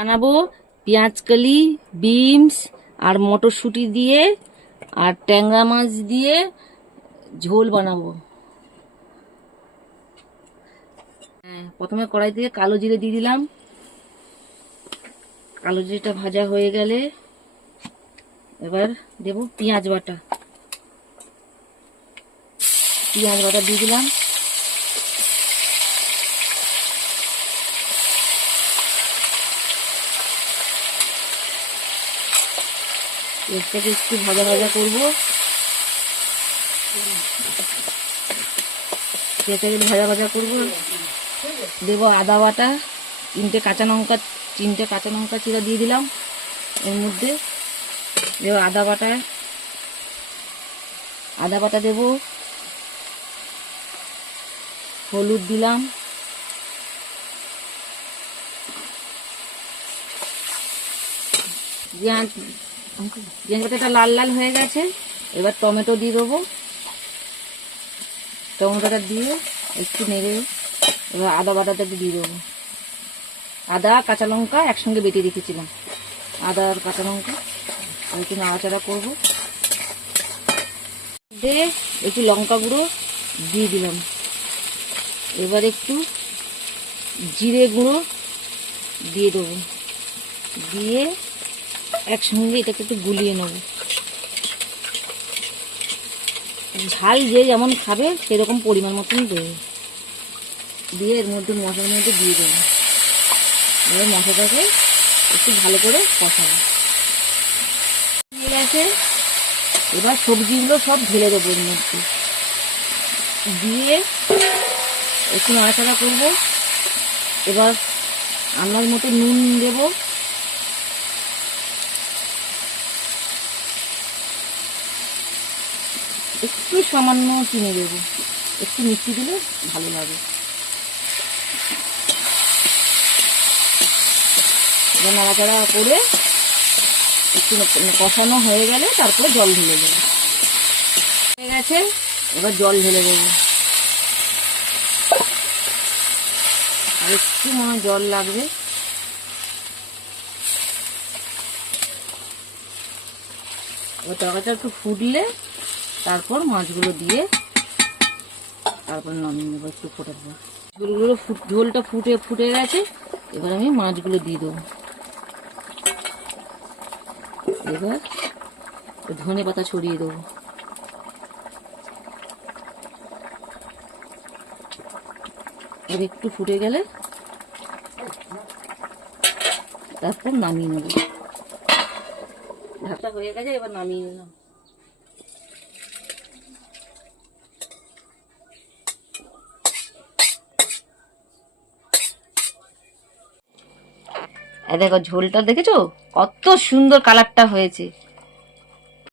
বানাবো। পেঁয়াজকালি বিনস আর মটরশুঁটি দিয়ে আর ট্যাংরা মাছ দিয়ে ঝোল বানাবো। হ্যাঁ প্রথমে কড়াই থেকে কালো জিরে দিয়ে দিলাম। কালো জিরেটা ভাজা হয়ে গেলে এবার দেব পেঁয়াজ বাটা। পেঁয়াজ বাটা দিয়ে দিলাম। এরটাকে একটু ভাজা ভাজা করব। পেঁয়াজটাকে ভাজা ভাজা করব। দেবো আদা বাটা, তিনটে কাঁচা লঙ্কা, তিনটে কাঁচা লঙ্কা চিরা দিয়ে দিলাম। এর মধ্যে দেবো আদা বাটা। আদা বাটা দেবো। হলুদ দিলাম। পেঁয়াজ পেঁয়াজ বাটাটা লাল লাল হয়ে গেছে, এবার টমেটো দিয়ে দেবো। টমেটোটা দিয়ে একটু নেড়ে এবার আদা বাটাটাকে দিয়ে দেবো। আদা, কাঁচা লঙ্কা একসঙ্গে বেটে রেখেছিলাম। আদা আর কাঁচা লঙ্কা আর একটু নাড়াচাড়া করব। দিয়ে একটু লঙ্কা গুঁড়ো দিয়ে দিলাম। এবার একটু জিরে গুঁড়ো দিয়ে দেবো। দিয়ে একসঙ্গে এটাকে একটু গুলিয়ে নেব। ঝাল যে যেমন খাবে, সেরকম পরিমাণ মতন দেবে। দিয়ে এর মধ্যে মশলার মধ্যে দিয়ে দেবো। এবার মশলাটাকে একটু ভালো করে কষাবো। গেছে এবার সবজিগুলো সব ঢেলে দেবো এর মধ্যে। দিয়ে একটু নাড়াচাড়া করব। এবার আন্দাজ মতো নুন দেবো। একটু সামান্য চিনি দেবো। একটু মিষ্টি দিলে ভালো লাগে। এবার নাড়াচাড়া করে একটু কষানো হয়ে গেলে তারপরে জল ঢেলে দেবো। হয়ে গেছে, এবার জল ঢেলে দেবো। আর একটু মনে জল লাগবে। এবার তরকারিটা একটু ফুটলে তারপর মাছগুলো দিয়ে তারপর নামিয়ে নেব, একটু ফোটার পর ঝোলগুলো ফুট, ঝোলটা ফুটে ফুটে গেছে, এবার আমি মাছগুলো দিয়ে দেবো। এবার ধনে পাতা ছড়িয়ে দেবো। এবার একটু ফুটে গেলে তারপর নামিয়ে নেব। ঢাকা হয়ে গেছে, এবার নামিয়ে নিলাম। দেখো ঝোলটা দেখেছ? কত সুন্দর কালারটা হয়েছে।